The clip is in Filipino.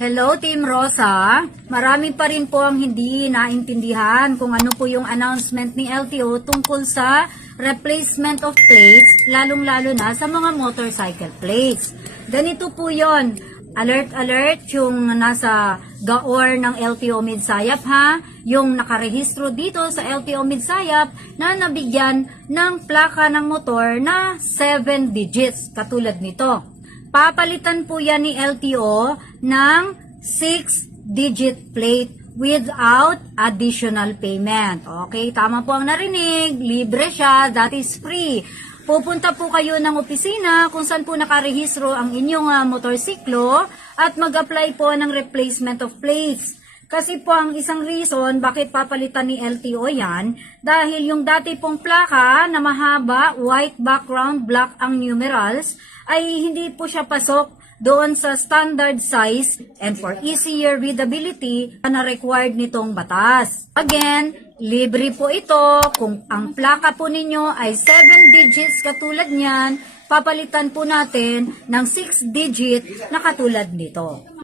Hello, Team Rosa. Marami pa rin po ang hindi naintindihan kung ano po yung announcement ni LTO tungkol sa replacement of plates, lalong-lalo na sa mga motorcycle plates. Ganito po yon. Alert, alert, yung nasa gaor ng LTO Midsayap ha, yung nakarehistro dito sa LTO Midsayap na nabigyan ng plaka ng motor na 7 digits, katulad nito. Papalitan po yan ni LTO ng 6-digit plate without additional payment. Okay, tama po ang narinig. Libre siya. That is free. Pupunta po kayo ng opisina kung saan po nakarehistro ang inyong ah, motorsiklo at mag-apply po ng replacement of plates. Kasi po ang isang reason bakit papalitan ni LTO yan, dahil yung dati pong plaka na mahaba, white background, black ang numerals, ay hindi po siya pasok doon sa standard size and for easier readability na required nitong batas. Again, libre po ito kung ang plaka po ninyo ay 7 digits katulad niyan, papalitan po natin ng 6 digit na katulad nito.